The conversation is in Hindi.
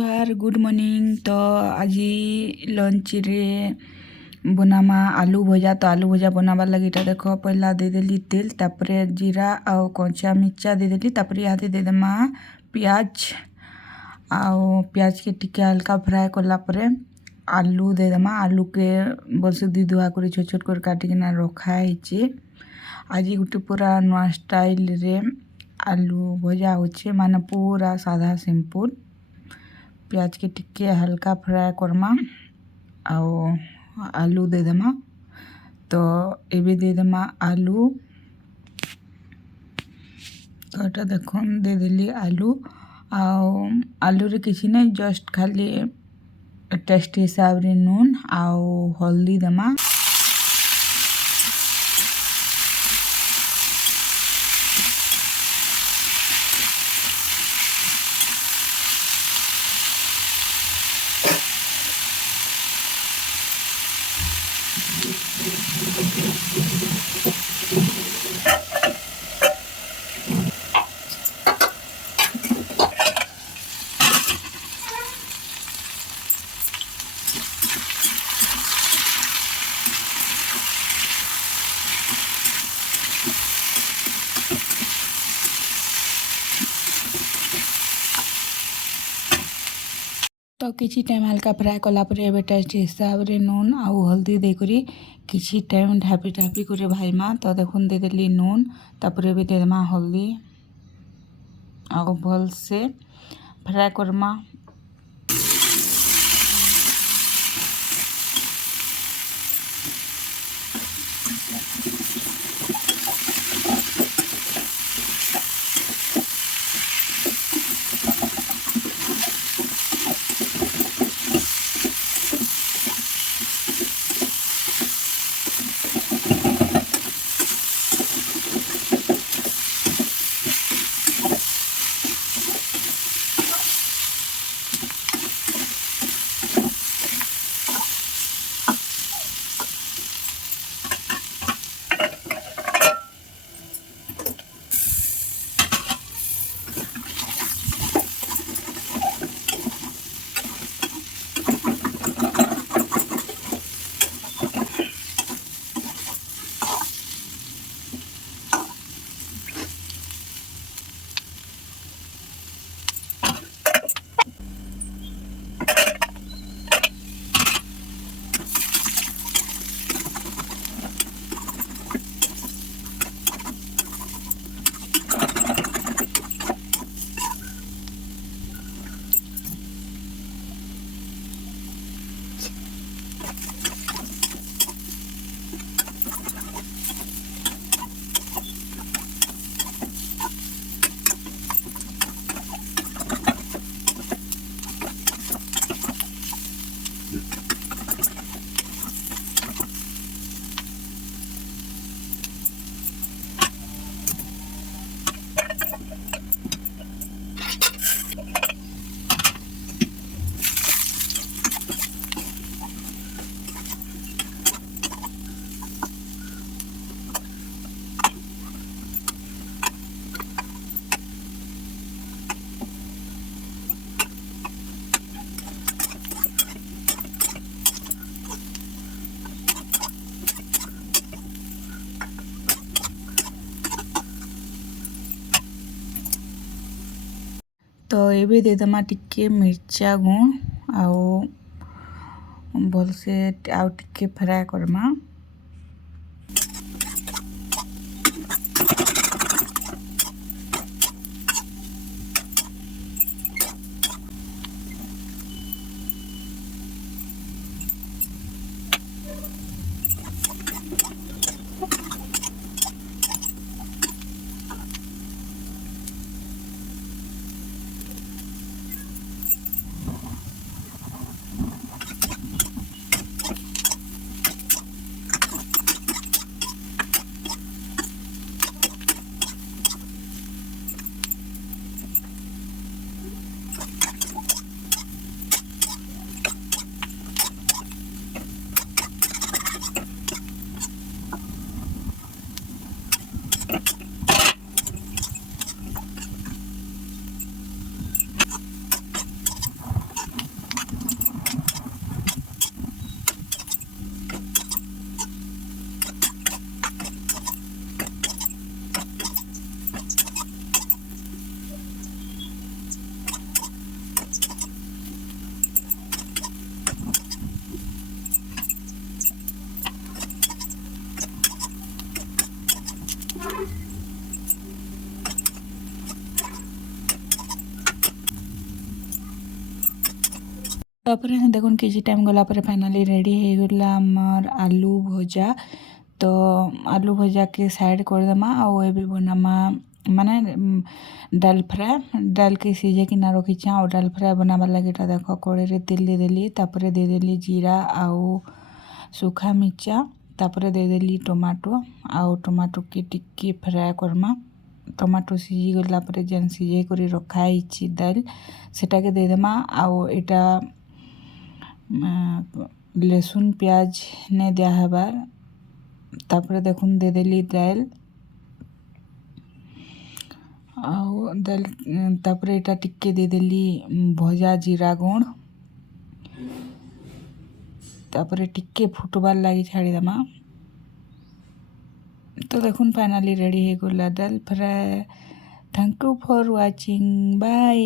यार गुड मॉर्निंग। तो आज लंच रे बनामा आलू भजा। तो आलू भजा बनाबार लगे इटा देख पहला देदेली तेल, तापरे जीरा आउ कंचा मिर्चा देदेली, तापरे यहाँ देदेमा पियाज आउ पियाज के टिके हल्का फ्राए कला परे आलू देदेमा। आलू के बस दी दुआ कर छोट छोट कर काटिकिना रखा है। आज गोटे पूरा नुआ स्टाइल रे आलू भजा होचे, माने पूरा साधा सिंपल। प्याज के टिके हल्का फ्राए करमा आओ आलू दे देमा। तो एबे दे देमा आलू। तो एटा देखुन दे देली आलू आओ आलू रे किसी नहीं, जस्ट खाली टेस्ट हिसाब रे नून आओ हल्दी देमा। तो किसी टाइम हल्का फ्राए कला परे एबे टेस्ट हिसाब रे नून आउ हल्दी देकरी किसी टाइम ढापी ढापी करे भाईमा। तो देखुन दे देली नून, तापरे भी दे देमा हल्दी आउ भल से फ्राए करमा। तो ये दे देमा टिके मिर्चा गुण आओ भल से आउ टिके फ्राए करमा। ତାପରେ ଦେଖୁନ୍ କିଛି ଟାଇମ୍ ଗଲା ପରେ ଫାଇନାଲି ରେଡ଼ି ହେଇଗଲା ଆମର ଆଲୁ ଭଜା। ତ ଆଲୁ ଭଜାକେ ସାଇଡ଼୍ କରିଦେମା ଆଉ ଏବେ ବନାମା ମାନେ ଡାଲ୍ ଫ୍ରାଏ। ଡାଲ୍କେ ସିଝେଇକିନା ରଖିଛେଁ ଆଉ ଡାଲ୍ ଫ୍ରାଏ ବନାବାର୍ ଲାଗି ଏଇଟା ଦେଖ କଡ଼େଇରେ ତେଲ୍ ଦେଇଦେଲି, ତାପରେ ଦେଇଦେଲି ଜିରା ଆଉ ଶୁଖା ମିର୍ଚା, ତାପରେ ଦେଇଦେଲି ଟମାଟୋ ଆଉ ଟମାଟୋକେ ଟିକେ ଫ୍ରାଏ କର୍ମା। ଟମାଟୋ ସିଝି ଗଲା ପରେ ଯେନ୍ ସିଝେଇ କରି ରଖା ହେଇଛି ଡାଲ୍ ସେଟାକେ ଦେଇଦେମା। ଆଉ ଏଇଟା ଲେସୁନ୍ ପିଆଜ ନାଇଁ ଦିଆ ହେବାର୍। ତାପରେ ଦେଖୁନ୍ ଦେଇଦେଲି ଡାଲ୍ ଆଉ ଡାଲ୍ ତାପରେ ଏଇଟା ଟିକେ ଦେଇଦେଲି ଭଜା ଜିରା ଗୁଣ୍ଡ, ତାପରେ ଟିକେ ଫୁଟବାର୍ ଲାଗି ଛାଡ଼ିଦେମା। ତ ଦେଖୁନ୍ ଫାଇନାଲି ରେଡ଼ି ହେଇଗଲା dal fry. Thank you for watching, bye.